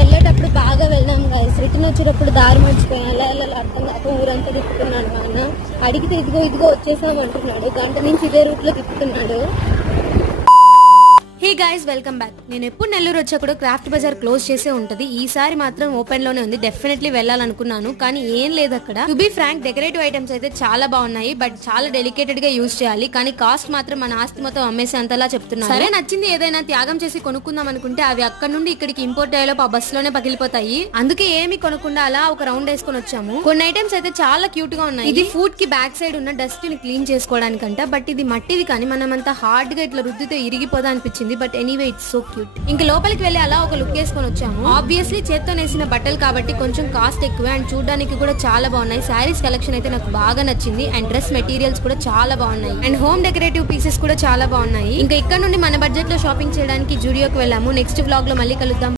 వెళ్ళేటప్పుడు బాగా వెళ్ళాం గైస్, రిటర్న్ వచ్చేటప్పుడు దారి మర్చిపోయాం. ఎలా వెళ్ళాలి అర్థం కాక ఊరంతా తిప్పుతున్నాడు. ఆయన అడిగితే ఇదిగో ఇదిగో వచ్చేసాం అంటున్నాడు. గంట నుంచి ఇదే రూట్ లో తిప్పుతున్నాడు. Hey guys, welcome back. నేను ఎప్పుడు నెల్లూరు వచ్చా కూడా క్రాఫ్ట్ బజార్ క్లోజ్ చేసే ఉంటది. ఈసారి మాత్రం ఓపెన్ లోనే ఉంది. డెఫినెట్లీ వెళ్ళాలనుకున్నాను కానీ ఏం లేదు అక్కడ. To be frank, decorative items అయితే చాలా బాగున్నాయి, బట్ చాలా డెలికేటెడ్ గా యూజ్ చేయాలి. కానీ కాస్ట్ మాత్రం మన ఆస్తి మొత్తం అమ్మేసి అంతలా చెప్తున్నారు. సరే, నచ్చింది ఏదైనా త్యాగం చేసి కొనుక్కుందాం అనుకుంటే అవి అక్కడ నుండి ఇక్కడికి ఇంపోర్ట్ అయ్యేలోపు ఆ బస్ లోనే పగిలిపోతాయి. అందుకే ఏమి కొనకుండా అలా ఒక రౌండ్ వేసుకొని వచ్చాము. కొన్ని ఐటమ్స్ అయితే చాలా క్యూట్ గా ఉన్నాయి. ఇది ఫుడ్ కి బ్యాక్ సైడ్ ఉన్న డస్ట్ ని క్లీన్ చేసుకోవడానికంట, బట్ ఇది మట్టిది కానీ మనం అంతా హార్డ్ గా ఇట్లా రుద్దితే ఇరిగిపోదా అనిపించింది. But anyway it's so cute. ఇంకా లోపలికి వెళ్ళి అలా ఒక లుక్ వేసుకొని వచ్చాము. ఆబ్వియస్లీ చేత్తో నేసిన బట్టలు కాబట్టి కొంచెం కాస్ట్ ఎక్కువే అండ్ చూడడానికి కూడా చాలా బాగున్నాయి. శారీస్ కలెక్షన్ అయితే నాకు బాగా నచ్చింది అండ్ డ్రెస్ మెటీరియల్స్ కూడా చాలా బాగున్నాయి అండ్ హోమ్ డెకరేటివ్ పీసెస్ కూడా చాలా బాగున్నాయి. ఇంకా ఇక్కడ నుండి మన బడ్జెట్ లో షాపింగ్ చేయడానికి జూడియోకి వెళ్ళాము. నెక్స్ట్ వ్లాగ్ లో మళ్ళీ కలుద్దాం.